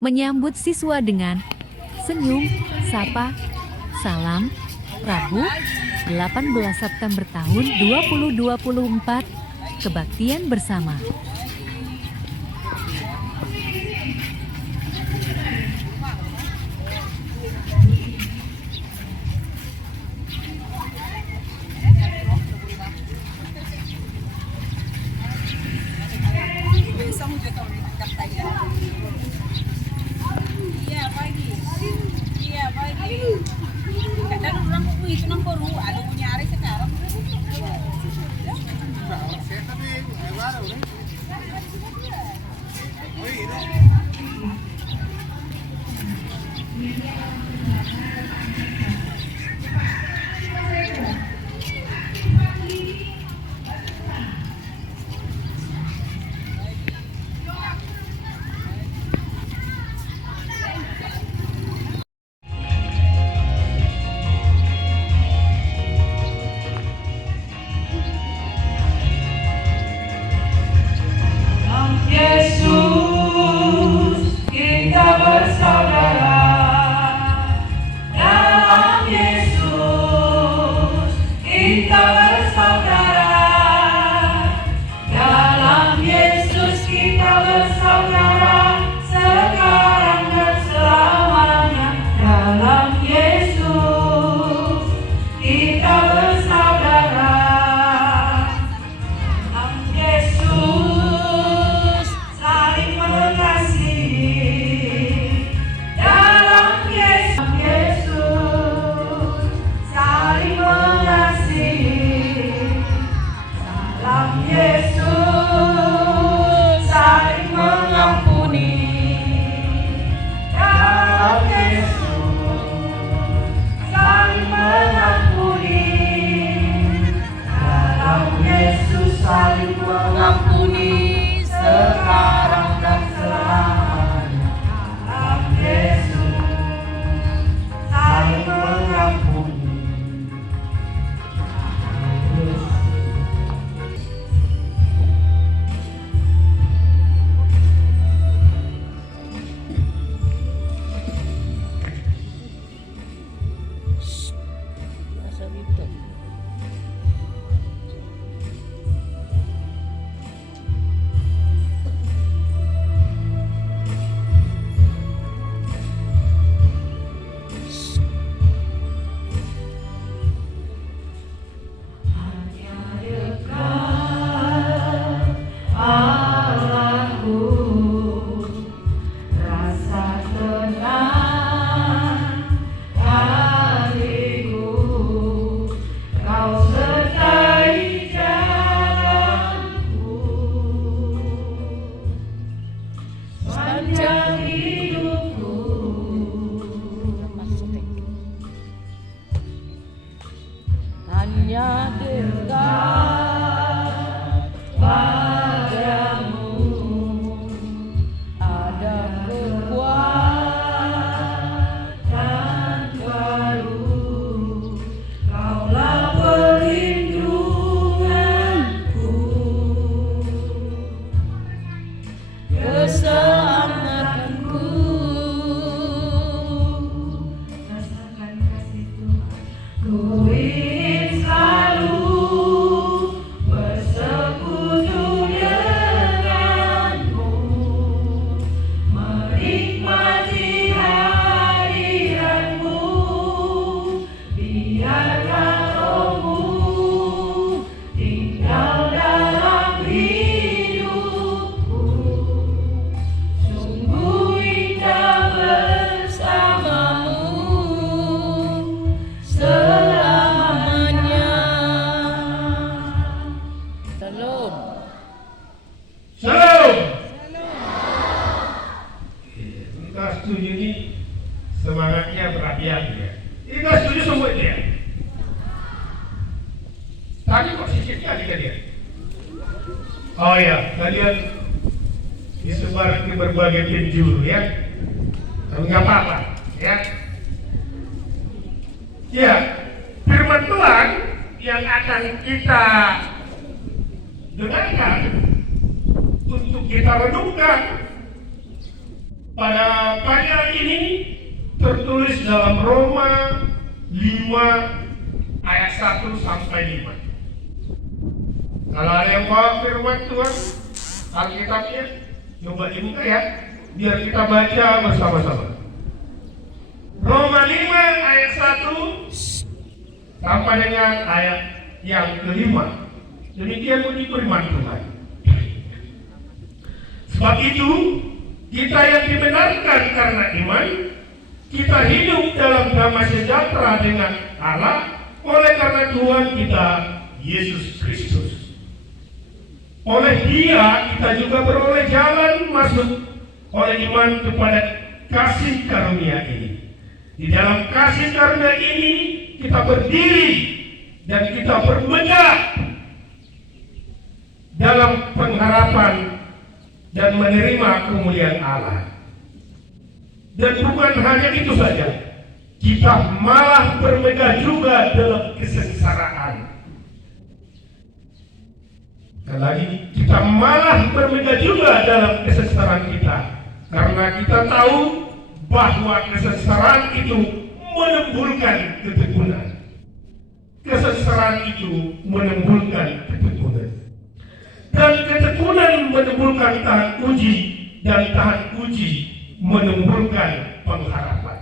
Menyambut siswa dengan senyum, sapa, salam, Rabu, 18 September tahun 2024, kebaktian bersama. Iya pagi. Kadang orang itu nang baru ada punya hari sekarang. Yesus, kita bersaudara. Dalam Yesus, kita bersaudara. Dalam Yesus, kita bersaudara. Sekarang dan selamanya. Dalam Yesus, kita bersaudara. Dalam Yesus, saling mengasihi. Dalam Yesus, saling mengasihi. Dalam Yesus, saling mengampuni. Dalam Yesus, saling mengampuni. Dalam Yesus, saling mengampuni. Sekarang dan selamanya. Dalam Yesus, saling mengampuni. Allahku, rasa tenang hatiku, Kau sertai jalanku sepanjang hidupku. Hanya dekat padamu ada kekuatan baru. Kaulah perlindunganku, keselamatanku. Rasakan kasih Tuhan. Ku ingin selalu bersekutu denganmu, menikmati hadiratmu. Biarlah Rohmu tinggal dalam hidupku. Sungguh indah bersamamu selamanya. Shalom. Shalom. Kita setuju nih, semangatnya berhati-hati ya. Kita setuju semua itu ya. Tadi kok sisipnya aja dia. Oh ya, kalian disebar ke berbagai penjuru ya. Tapi nggak apa-apa ya. Ya, firman Tuhan yang akan kita dengarkan untuk kita renungkan pada pagi hari ini tertulis dalam Roma 5 ayat 1 sampai 5. Kalau ada yang bawa firman Tuhan, Alkitabnya, coba dibuka ya, biar kita baca bersama-sama. Roma 5 ayat 1 sampai dengan ayat yang kelima. Demikian bunyi firman Tuhan. Sebab itu, kita yang dibenarkan karena iman, kita hidup dalam damai sejahtera dengan Allah oleh karena Tuhan kita Yesus Kristus. Oleh Dia kita juga beroleh jalan masuk oleh iman kepada kasih karunia ini. Di dalam kasih karunia ini kita berdiri dan kita bermegah dalam pengharapan dan menerima kemuliaan Allah. Dan bukan hanya itu saja, kita malah bermegah juga dalam kesengsaraan. Dan lagi, kita malah bermegah juga dalam kesengsaraan kita, karena kita tahu bahwa kesengsaraan itu menimbulkan ketekunan. Kesengsaraan itu menimbulkan ketekunan. Dan ketekunan menimbulkan tahan uji, dan tahan uji menimbulkan pengharapan.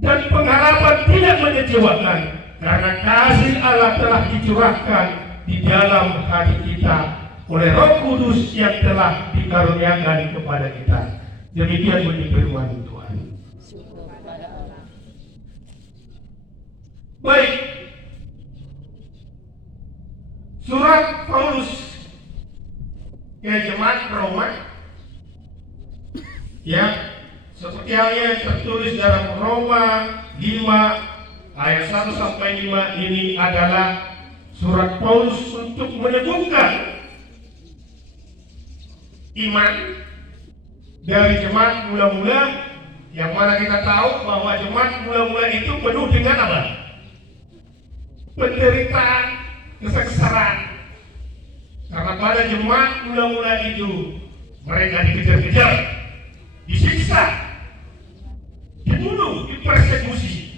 Dan pengharapan tidak mengecewakan, karena kasih Allah telah dicurahkan di dalam hati kita oleh Roh Kudus yang telah dikaruniakan kepada kita. Demikian bunyi firman Tuhan. Baik, surat Paulus ke jemaat Roma, ya, seperti halnya tertulis dalam Roma 5 ayat 1 sampai 5 ini adalah surat Paulus untuk meneguhkan iman dari jemaat mula-mula, yang mana kita tahu bahwa jemaat mula-mula itu penuh dengan apa? Penderitaan, kesengsaraan. Karena pada jemaat mula-mula itu mereka dikejar-kejar, disiksa, dibunuh, dipersekusi.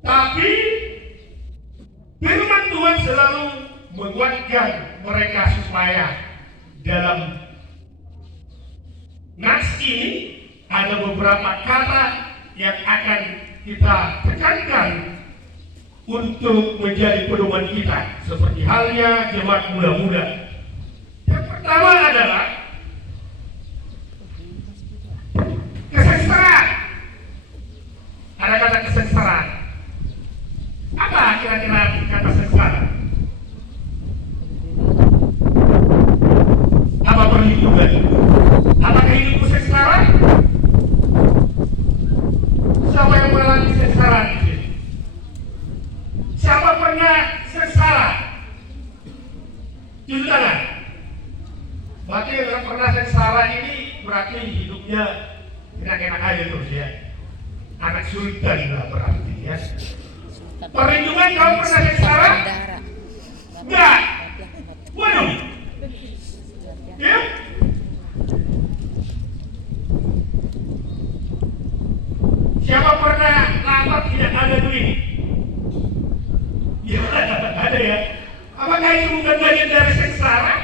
Tapi firman Tuhan selalu menguatkan mereka supaya dalam nats ini ada beberapa kata yang akan kita tekankan untuk menjadi pedoman kita, seperti halnya jemaat muda-muda. Yang pertama adalah kesengsaraan. Ada kata kesengsaraan. Apa kira-kira kata sengsara? Apa perlindungan? Apakah hidupku sengsara? Siapa yang mengalami sengsara di sini? Siapa pernah sengsara? Cuci tangan. Berarti yang pernah sengsara ini berarti hidupnya enak-enak aja terus ya. Anak sultan lah berarti ya. Perlindungan kau pernah sengsara? Enggak. Waduh. Ya? Siapa pernah lapar tidak ada duit? Ya, ada ya. Apakah itu bukan bagian dari sengsara?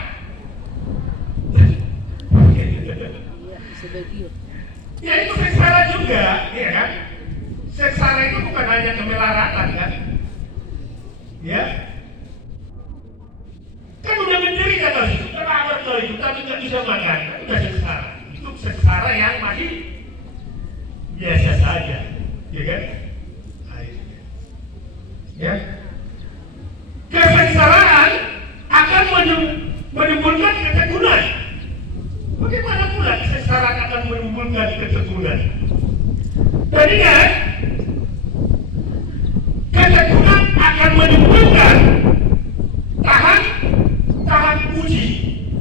Ya, itu sengsara juga, ya kan? Sengsara itu bukan hanya kemelaratan kan? Ya. Kan udah menderita kali itu, kan lapar kali itu, tapi nggak bisa makan, kan udah sengsara. Itu sengsara yang masih biasa saja, ya kan? Ya. Kesengsaraan akan menimbulkan ketekunan. Bagaimana pula kesengsaraan akan menimbulkan ketekunan? Dan ingat, ketekunan akan menimbulkan tahan uji.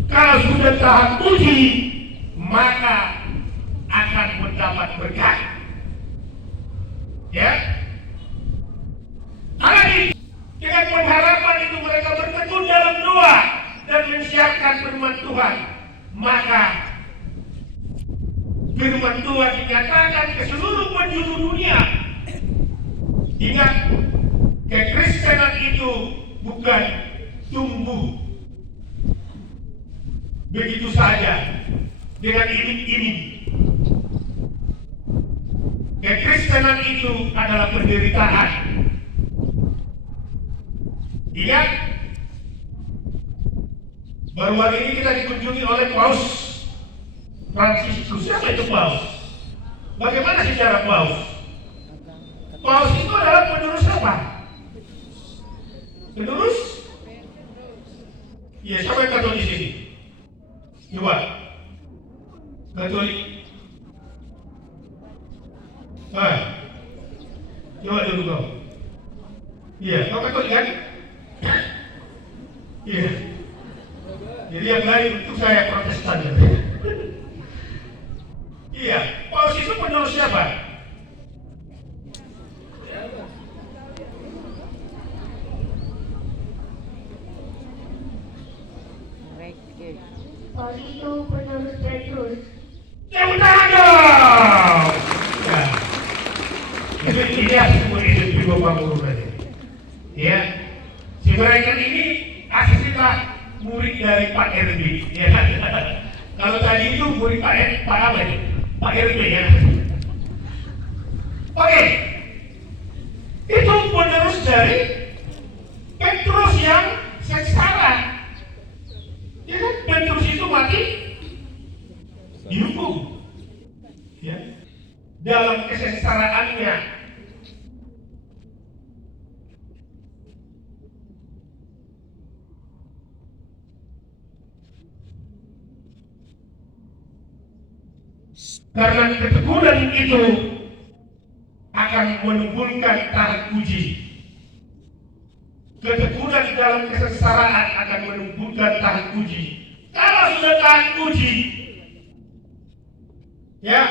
Kalau sudah tahan uji, maka akan mendapat berkat. Ya. Lagi dengan pengharapan itu mereka bertekun dalam doa dan mensiarkan firman Tuhan, maka Firman Tuhan dinyatakan ke seluruh penjuru dunia. Ingat, kekristenan itu bukan tumbuh begitu saja dengan iming-iming. Kekristenan itu adalah penderitaan. Ingat, baru-baru ini kita dikunjungi oleh Paus Fransiskus. Siapa itu Paus? Bagaimana sejarah Paus? Paus itu adalah penerus apa? Penerus? Ya, siapa yang Katolik di sini? Coba. Katolik. Coba dulu kau. Iya, kau Katolik kan? Iya. Jadi yang lain untuk saya Protestan. Iya, Paus itu penerus siapa? Paus itu penerus Petrus. Tepuk tangan dong! Ya. Ini semua hidup di Bapak Guru tadi. Ya, si mereka ini aslinya murid dari Pak RB. Ya. Kalau tadi itu murid Pak apa itu? Pak RB ya. Oke, itu penerus dari Petrus yang sengsara. Ya kan, Petrus itu mati dihukum. Ya, dalam kesengsaraannya. Karena ketekunan itu akan menimbulkan tahap uji. Ketekunan dalam kesengsaraan akan menimbulkan tahap uji. Kalau sudah tahap uji, ya,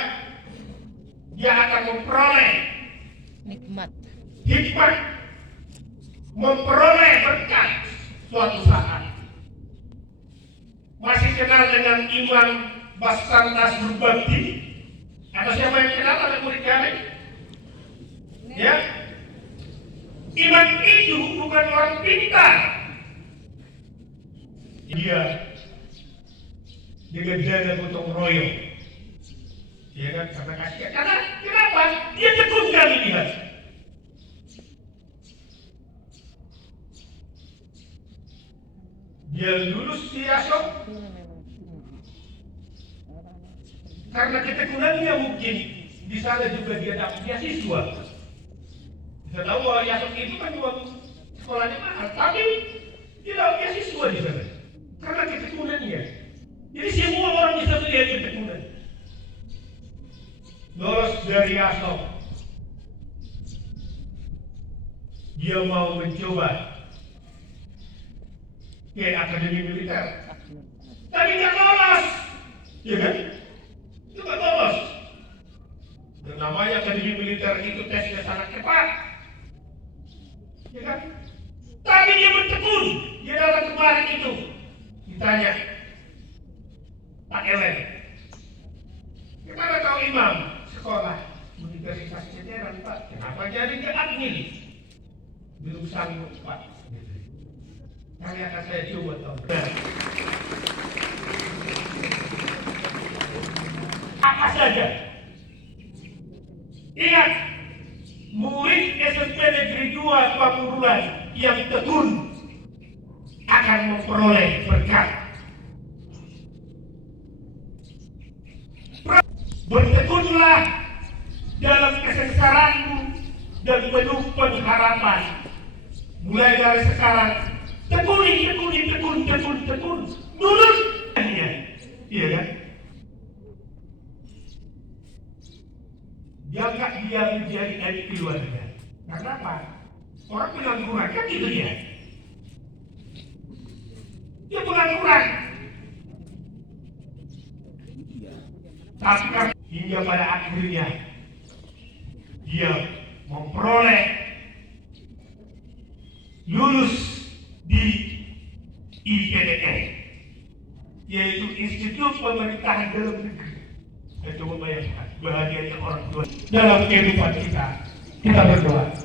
dia akan memperoleh Nikmat. hikmat, memperoleh berkat suatu saat. Masih kenal dengan Imam Bassantas Berbakti? Atau siapa yang kenal ada murid kami? Ya, imam itu bukan orang pintar. Dia dengan dana gotong royong. Ya kan, karena kasihan. Karena kenapa? Dia tekun kali lihat. Dia lulus di Asok. Karena ketekunannya mungkin di sana juga dia dapat beasiswa. Kita tahu bahwa Yasok itu kan uang sekolahnya mahal, tapi dia dapat beasiswa di sana. Karena ketekunannya. Jadi semua orang bisa melihat ketekunan. Lolos dari Yasok, dia mau mencoba ke akademi militer, tapi nggak lolos, ya kan? Itu nggak lolos. Dan namanya akademi militer itu tesnya sangat ketat, ya kan? Tapi dia bertekun. Dia datang kemarin itu ditanya, Pak Ellen, gimana kau imam sekolah Universitas Veteran Pak? Kenapa jadi ke admin? Belum sanggup Pak. Kali akan saya coba tahu. Apa saja? Ingat, murid SMP Negeri 2 Pamurulan yang tekun akan memperoleh berkat. Bertekunlah dalam kesengsaraanmu dan penuh pengharapan. Mulai dari sekarang, tekun. Lulus. Iya kan? Jangan dia menjadi adik keluarga. Karena apa? Orang pengangguran kan gitu dia. Dia pengangguran. Tapi kan hingga pada akhirnya dia memperoleh lulus di IPDN, yaitu Institut Pemerintahan Dalam Negeri. Coba bayangkan bahagianya orang tua dalam kehidupan kita. Kita berdoa.